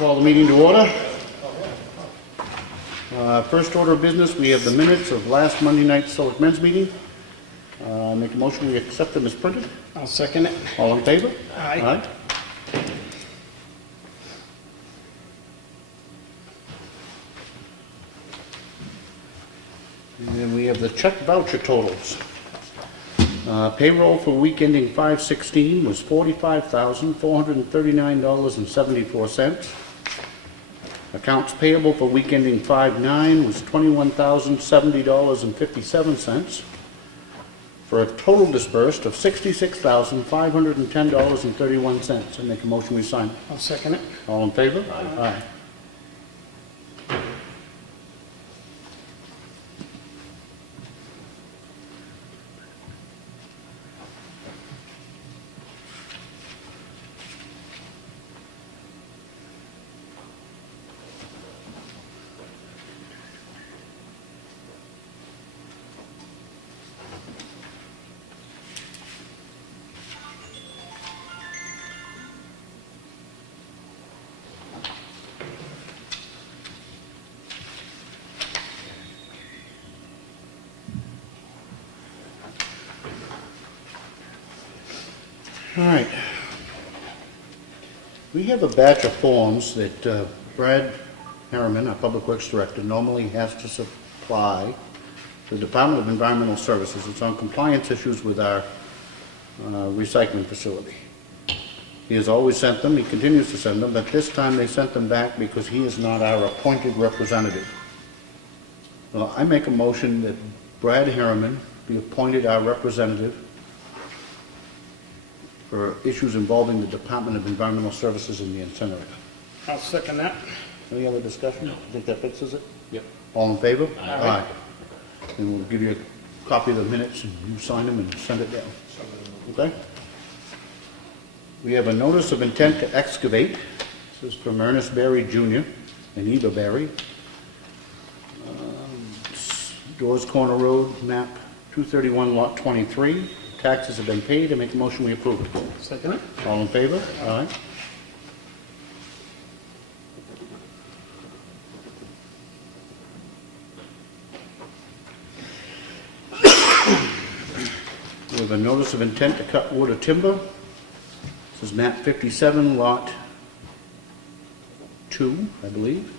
Call the meeting to order. First order of business, we have the minutes of last Monday night's Selectmen's meeting. Make a motion we accept them as printed. I'll second it. All in favor? Aye. And then we have the check voucher totals. Payroll for week ending 5/16 was $45,439.74. Accounts payable for week ending 5/9 was $21,070.57. For a total disbursed of $66,510.31. I make a motion we sign. I'll second it. All in favor? Aye. All right. We have a batch of forms that Brad Harriman, our Public Works Director, normally has to supply to the Department of Environmental Services. It's on compliance issues with our recycling facility. He has always sent them, he continues to send them, but this time they sent them back because he is not our appointed representative. Well, I make a motion that Brad Harriman be appointed our representative for issues involving the Department of Environmental Services in the incinerator. I'll second that. Any other discussion? No. Think that fixes it? Yep. All in favor? Aye. And we'll give you a copy of the minutes and you sign them and send it down. Okay? We have a notice of intent to excavate. This is from Ernest Berry Jr. and Eva Berry. Doors Corner Road, map 231, lot 23. Taxes have been paid. I make a motion we approve it. Second it. All in favor? Aye. We have a notice of intent to cut wood or timber. This is map 57, lot 2, I believe.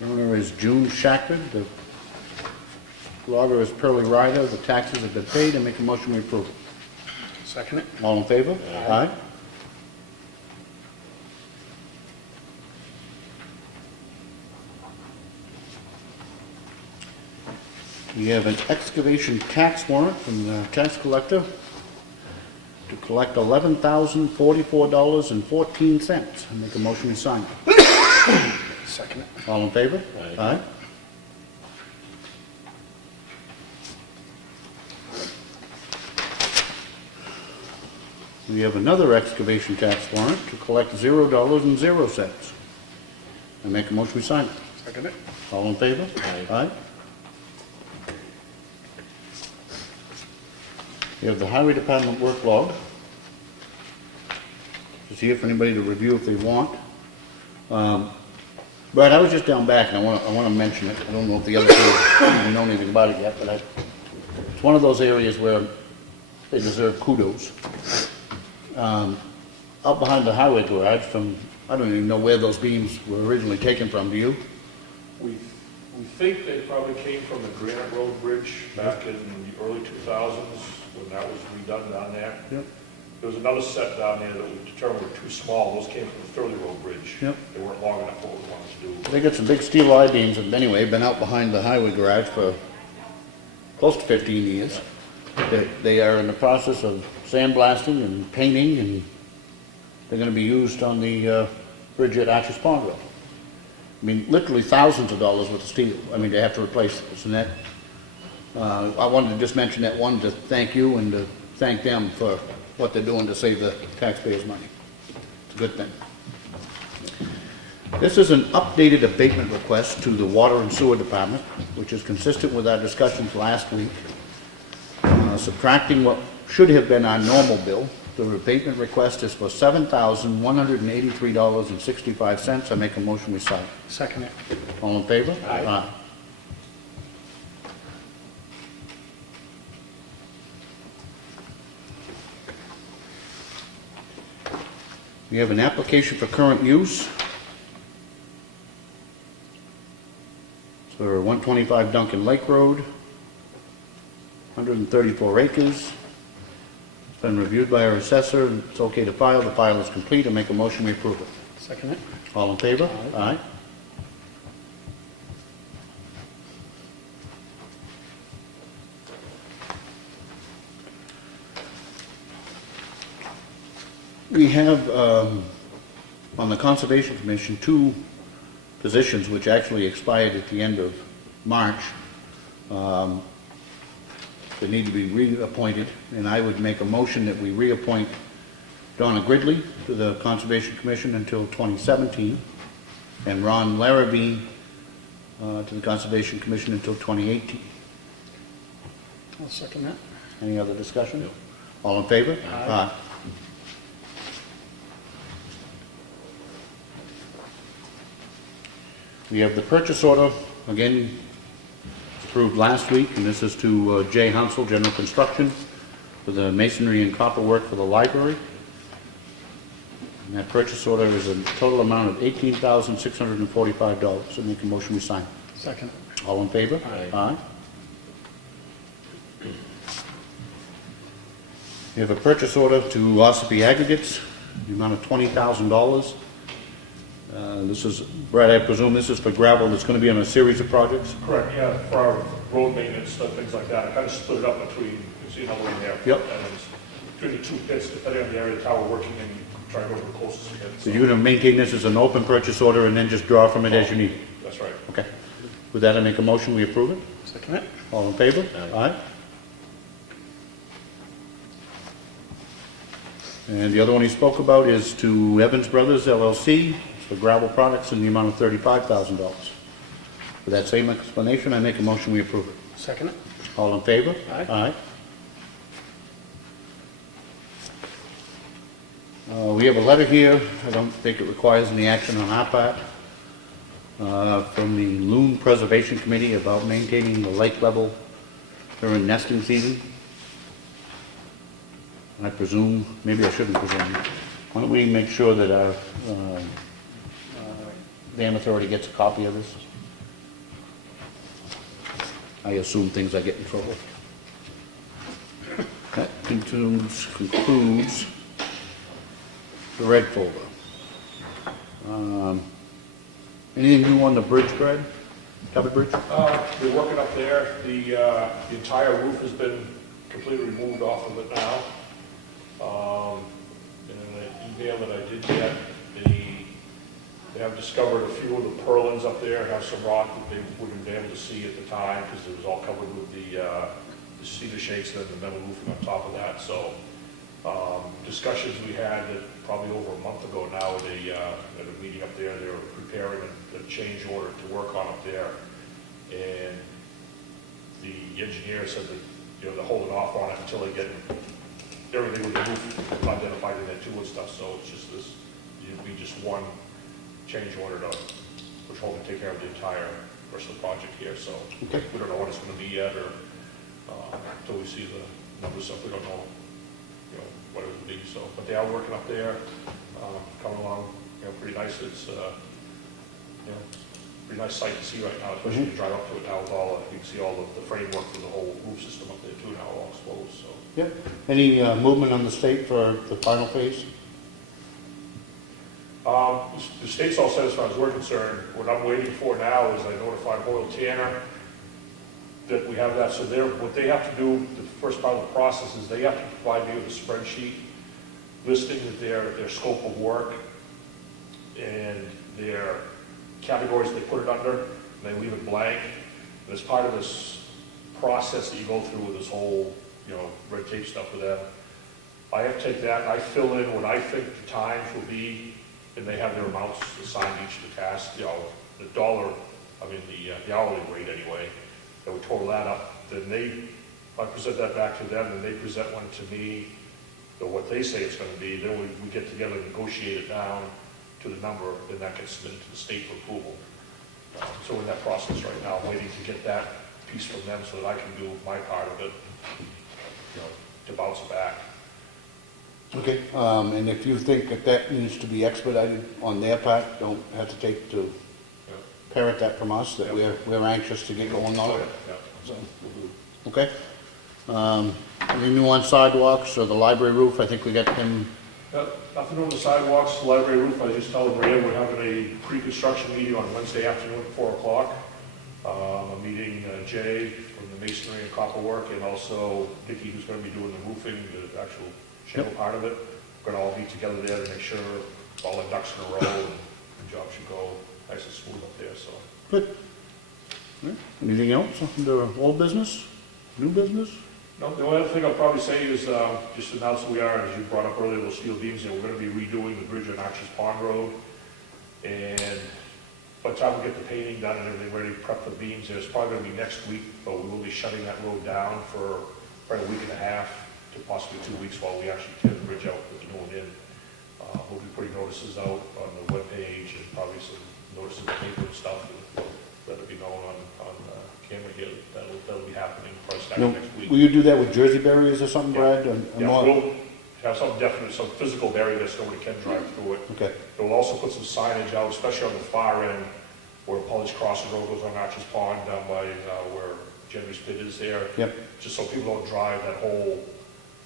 The owner is June Shackford. The logger is Pearlie Ryder. The taxes have been paid. I make a motion we approve it. Second it. All in favor? Aye. We have an excavation tax warrant from the tax collector to collect $11,044.14. I make a motion we sign it. Second it. All in favor? Aye. We have another excavation tax warrant to collect $0.00. I make a motion we sign it. Second it. All in favor? Aye. We have the Highway Department work log. It's here for anybody to review if they want. Brad, I was just down back and I want to mention it. I don't know if the other two even know anything about it yet, but it's one of those areas where they deserve kudos. Up behind the highway garage from, I don't even know where those beams were originally taken from, do you? We think they probably came from the Granite Road Bridge back in the early 2000s when that was redone down there. Yep. There was another set down there that we determined were too small. Those came from the Thurley Road Bridge. Yep. They weren't long enough for what we wanted to do. They got some big steel I-beams that anyway been out behind the highway garage for close to 15 years. They are in the process of sandblasting and painting, and they're going to be used on the bridge at Archer's Pond Road. I mean, literally thousands of dollars worth of steel. I mean, they have to replace this and that. I wanted to just mention that one to thank you and to thank them for what they're doing to save the taxpayers' money. It's a good thing. This is an updated abatement request to the Water and Sewer Department, which is consistent with our discussions last week, subtracting what should have been our normal bill The abatement request is for $7,183.65. I make a motion we sign. Second it. All in favor? Aye. We have an application for current use for 125 Duncan Lake Road, 134 acres. It's been reviewed by our assessor. It's okay to file. The file is complete. I make a motion we approve it. Second it. All in favor? Aye. We have, on the Conservation Commission, 2 positions which actually expired at the end of March. They need to be reappointed, and I would make a motion that we reappoint Donna Gridley to the Conservation Commission until 2017, and Ron Larrabee to the Conservation Commission until 2018. I'll second that. Any other discussion? All in favor? Aye. We have the purchase order, again, approved last week, and this is to J. Hunsel General Construction for the masonry and copper work for the library. And that purchase order is a total amount of $18,645. So make a motion we sign. Second. All in favor? Aye. We have a purchase order to Ossipee Aggregates, the amount of $20,000. This is, Brad, I presume this is for gravel that's going to be on a series of projects? Correct, yeah, for our road maintenance, things like that. I kind of split it up between, you can see another one there. Yep. And it's between the 2 pits, depending on the area of town we're working in, trying to go to the closest pit. So you're going to maintain this as an open purchase order and then just draw from it as you need? That's right. Okay. With that, I make a motion, we approve it. Second it. All in favor? Aye. And the other one he spoke about is to Evans Brothers LLC for gravel products in the amount of $35,000. With that same explanation, I make a motion, we approve it. Second it. All in favor? Aye. We have a letter here, I don't think it requires any action on our part, from the Loon Preservation Committee about maintaining the lake level during nesting season. I presume, maybe I shouldn't presume, why don't we make sure that our dam authority gets a copy of this? I assume things I get in trouble. That concludes the red folder. Anything new on the bridge, Brad? Covered bridge? We're working up there. The entire roof has been completely removed off of it now. In an email that I did get, they have discovered a few of the purlins up there, have some rock that they wouldn't have been able to see at the time because it was all covered with the cedar shakes and the metal roofing on top of that. So discussions we had probably over a month ago now at a meeting up there, they were preparing a change order to work on up there. And the engineer said that they're holding off on it until they get everything with the roof identified in there too and stuff, so it's just this, it'd be just one change order which will take care of the entire rest of the project here, so Okay. we don't know what it's gonna be yet, or, until we see the numbers up, we don't know, what it would be, so, but they are working up there, coming along, pretty nice, it's, pretty nice sight to see right now, especially if you drive up to it now with all, you can see all the framework for the whole roof system up there too now, all exposed, so. Yeah. Any movement on the state for the final phase? The state's all set as far as we're concerned. What I'm waiting for now is I notified Hoyle Tanner that we have that. So what they have to do, the first part of the process is they have to provide me with a spreadsheet listing their scope of work and their categories they put it under, and they leave it blank. And as part of this process that you go through with this whole, red tape stuff with them, I have to take that, I fill in what I think the times will be, and they have their amounts assigned each of the tasks, the dollar, the hourly rate anyway, and we total that up. Then I present that back to them, and they present one to me what they say it's gonna be, then we get together and negotiate it down to the number, then that gets submitted to the state for approval. So we're in that process right now, waiting to get that piece from them so that I can do my part of it, to bounce it back. Okay, and if you think that that needs to be expedited on their part, don't hesitate to parrot that from us, that we're anxious to get going on it. So, okay? Anything new on sidewalks or the library roof? I think we got them. Nothing on the sidewalks, the library roof. I just told Maria we're having a pre-construction meeting on Wednesday afternoon at 4 o'clock. I'm meeting Jay from the masonry and copper work, and also Vicki, who's going to be doing the roofing, the actual shingle part of it. We're going to all meet together there to make sure all the ducks in a row and the job should go nice and smooth up there. So. Good. Anything else under old business, new business? No, the only other thing I'll probably say is just announce that we are, as you brought up earlier, those steel beams, we're going to be redoing the bridge on Arches Pond Road. And by the time we get the painting done and everything ready, prep the beams, it's probably going to be next week, but we will be shutting that road down for probably a week and a half to possibly 2 weeks while we actually tear the bridge out with the new one in. We'll be putting notices out on the webpage and probably some notices in the paper and stuff, and let it be known on camera here. That'll be happening probably starting next week. Will you do that with Jersey barriers or something, Brad? Yeah, we'll have something definite, some physical barrier there so nobody can drive through it. Okay. We'll also put some signage out, especially on the far end, where Polish Crossing Road goes on Arches Pond, down by where Jenny's Pit is there. Yep. Just so people don't drive that whole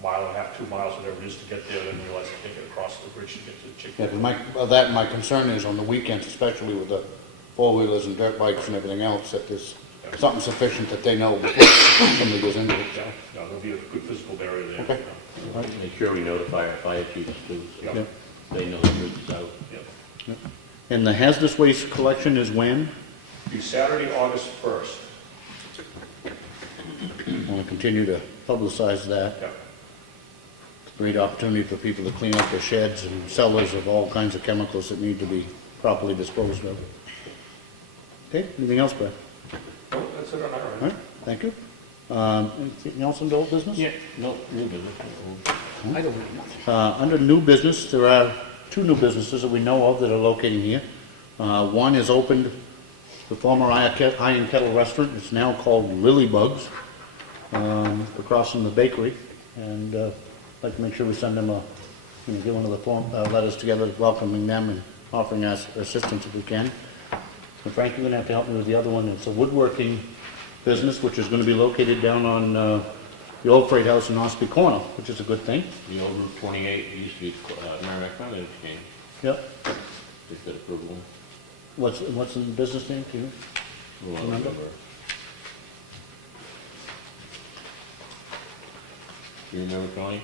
mile and a half, 2 miles, whatever it is, to get there, then realize they can't get across the bridge to get to the Yeah, chicken. but my concern is on the weekends, especially with the four-wheelers and dirt bikes and everything else, that there's something sufficient that they know before somebody goes into it. Yeah, no, there'll be a good physical barrier there. Okay. Make sure we notify our fire chiefs too, so Yeah. they know the bridge is out. Yeah. And the hazardous waste collection is when? Be Saturday, August 1st. I want to continue to publicize that. Yeah. It's a great opportunity for people to clean up their sheds and cellars of all kinds of chemicals that need to be properly disposed of. Okay, anything else, Brad? No, that's it on our All end. right, thank you. Anything else under old business? Yeah, no, new business. I don't have nothing. Under new business, there are two new businesses that we know of that are located here. One is opened, the former Iron Kettle Restaurant. It's now called Lily Bugs, across from the bakery. And I'd like to make sure we send them get one of the form letters together welcoming them and offering us assistance if we can. And Frank, you're going to have to help me with the other one. It's a woodworking business, which is going to be located down on the old Freight House in Ossipee Corner, which is a good thing. The old Route 28, it used to be Merrimack Mountain Exchange. Yep. Just got approval. What's the business name, do you? Well, I don't Remember? remember. You remember, Tony?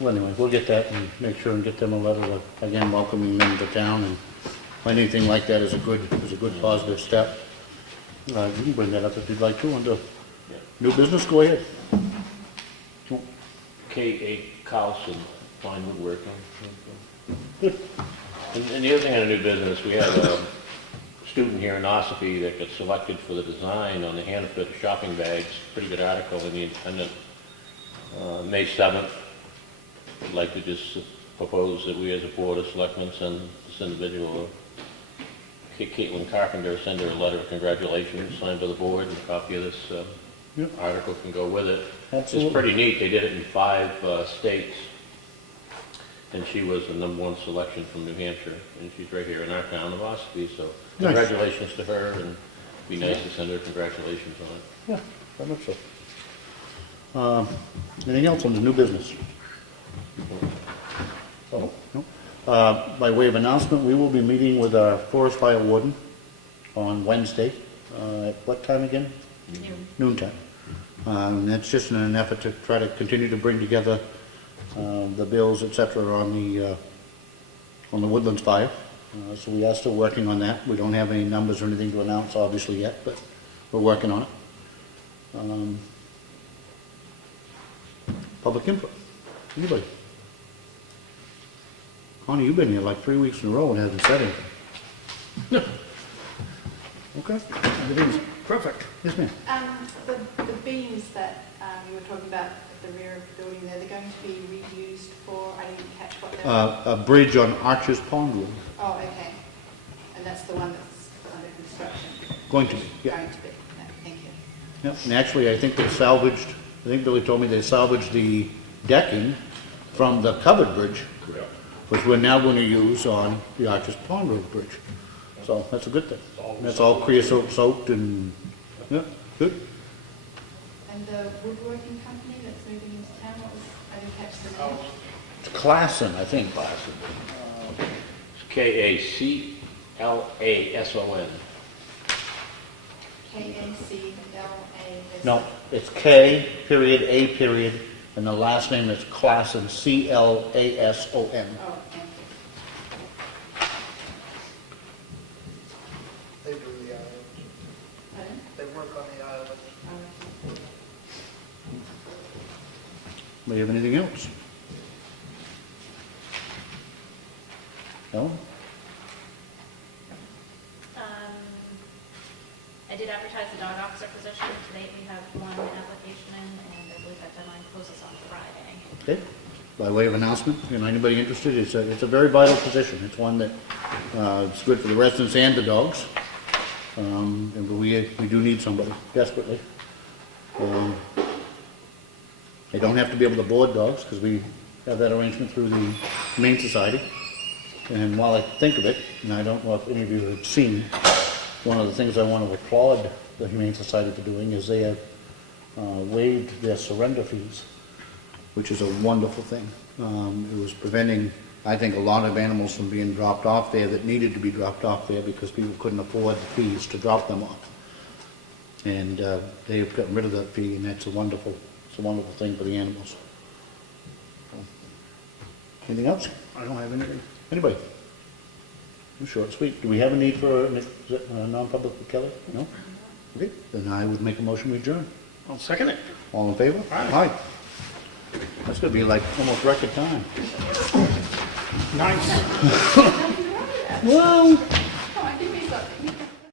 Well, anyway, we'll get that and make sure and get them a letter, again, welcoming them to town, and anything like that is a good positive step. You can bring that up if you'd like to, under new business, go ahead. K.A. Carlson, fine woodworking. Good. And the other thing on a new business, we have a student here in Ossipee that got selected for the design on the Hannaford shopping bags. Pretty good article in the Independent, May 7th. I'd like to just propose that we as a board of selectmen send this individual, Caitlin Carpenter, send her a letter of congratulations signed by the board, and a copy of this article can go with it. Absolutely. It's pretty neat. They did it in 5 states, and she was the #1 selection from New Hampshire, and she's right here in our town of Ossipee, so Nice. congratulations to her, and it'd be nice to send her congratulations on it. Yeah, very much so. Anything else on the new business? Oh, no. By way of announcement, we will be meeting with our forest fire warden on Wednesday. At what time again? Noontime. And that's just in an effort to try to continue to bring together the bills, et cetera, on the Woodlands fire. So we are still working on that. We don't have any numbers or anything to announce, obviously, yet, but we're working on it. Public input. Anybody? Connie, you've been here like 3 weeks in a row and haven't said anything. Okay. Everything's Perfect. Yes, ma'am. The beams that you were talking about at the rear of the building there, they're going to be reused for, I didn't catch what they were. A bridge on Archer's Pond Road. Oh, okay. And that's the one that's under construction? Going to be, yeah. Going to be, no, thank you. Yeah. And actually, I think they salvaged, I think Billy told me they salvaged the decking from the covered bridge, Yeah. which we're now going to use on the Archer's Pond Road Bridge. So that's a good thing. That's all creosote soaked and, yeah, good. And the woodworking company that's moving into town, what was, I didn't catch the name? It's Classen, I think. It's K-A-C-L-A-S-O-N. K-A-C-L-A-S. No, it's K period, A period, and the last name is Classen, C-L-A-S-O-N. Oh, thank you. They do the island. Pardon? They work on the island. Oh, okay. Do you have anything else? No? I did advertise the dog officer position. To date, we have one application in, and I believe that deadline closes on Friday. Okay. By way of announcement, anybody interested, it's a very vital position. It's one that, it's good for the residents and the dogs. And we do need somebody desperately. They don't have to be able to board dogs, because we have that arrangement through the Humane Society. And while I think of it, and I don't know if any of you have seen, one of the things I want to applaud the Humane Society for doing is they have waived their surrender fees, which is a wonderful thing. It was preventing, I think, a lot of animals from being dropped off there that needed to be dropped off there because people couldn't afford the fees to drop them off. And they have gotten rid of that fee, and that's a wonderful thing for the animals. Anything else? I don't have anything. Anybody? Short and sweet. Do we have a need for a non-public with Kelly? No? Okay, then I would make a motion to adjourn. I'll second it. All in favor? Aye. That's gonna be like almost record time. Nice. Well,